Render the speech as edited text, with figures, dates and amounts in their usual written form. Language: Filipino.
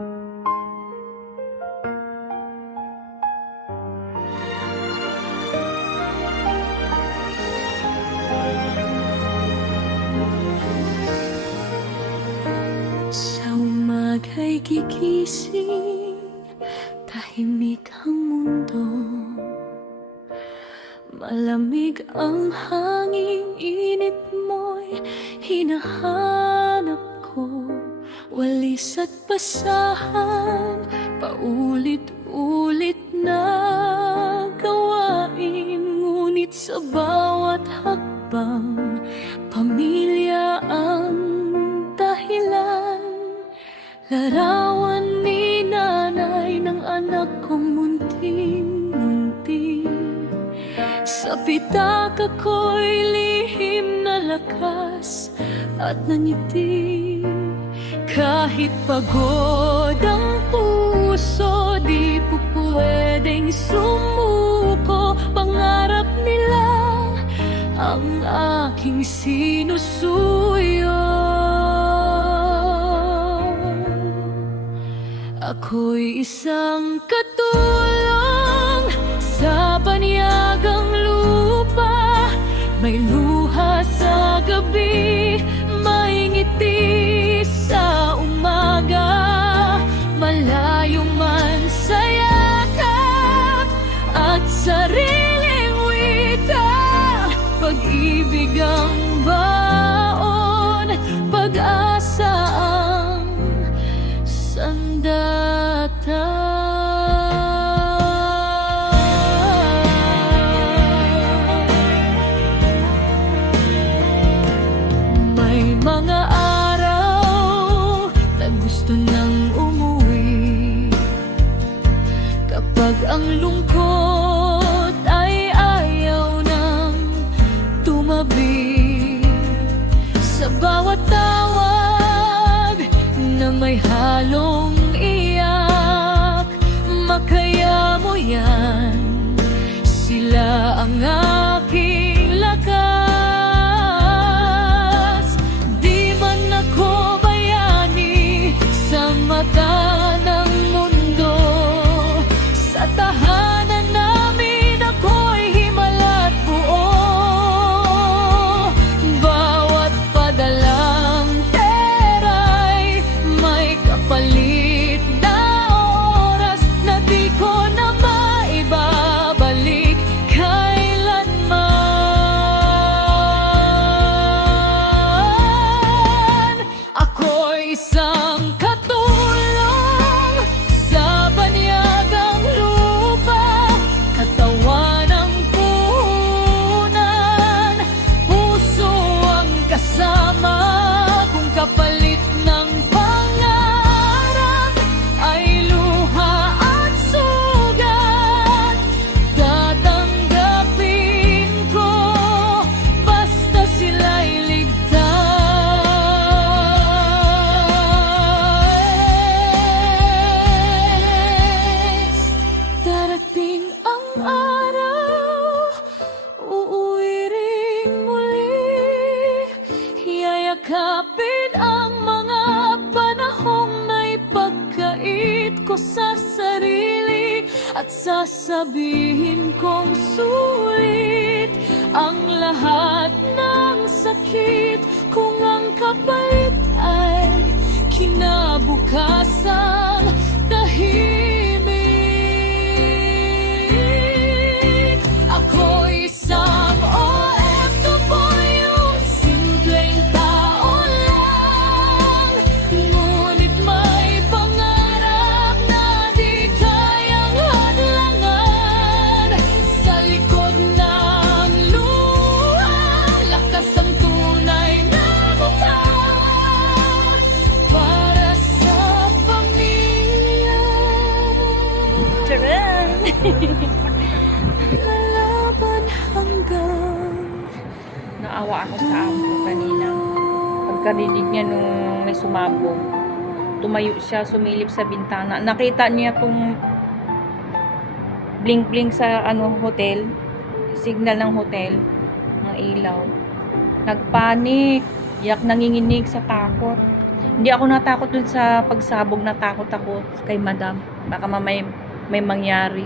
Sa umaga'y gigising, tahimik ang mundo. Malamig ang hangin, init mo'y hinahanap ko. Walis at basahan, paulit-ulit na gawain. Ngunit sa bawat hakbang, pamilya ang dahilan. Larawan ni nanay ng anak kong munting-munting. Sa pitaka ko'y lihim na lakas at nangiti. Kahit pagod ang puso, di po pwedeng sumuko. Pangarap nila ang aking sinusuyo. Ako'y isang katulong sa banyagang lupa. May luha sa gabi, may ngiti sa umaga. Malayo man sa yakap at sariling wika. Pag-ibig ang baon, pag-asa ang sandata. May mga araw na gusto nang umuwi. Kapag ang lungkot ay ayaw nang tumabi. Sa bawat tawag na may halong iyak, makaya mo yan, sila ang aking lakas. Di man ako bayani sa mata ng mundo, sa tahanan namin ako'y himala't buo. Bawat padalang pera'y may kapalit na oras na di ko na maibabalik kailanman. Ako'y isang katulong sa banyagang lupa, katawan ng puhunan, puso ang kasama. Kung kapalit ng pangarap ay luha at sugat, tatanggapin ko basta sila'y ligtas. Darating ang araw, uuwi ring muli. Yayakapin ang mga panahong may pagkait ko sa sarili, at sasabihin kong sulit ang lahat ng sakit. Kung ang kapalit ay kinabukasan tahimik. Ako'y isang OFW, simpleng tao lang. Ngunit may pangarap na di kayang hadlangan. Sa likod ng luha, lakas ang tunay na mukha. Para sa pamilya, Charan! lalaban hanggang Naawa ako sa amo kanina. Pagkarinig niya nung may sumabog, tumayo siya, sumilip sa bintana. Nakita niya tong blink-blink sa hotel, signal ng hotel, ng ilaw. Nagpanik, yak nanginginig sa takot. Hindi ako natakot dun sa pagsabog, natakot ako kay madam. Baka may mangyari.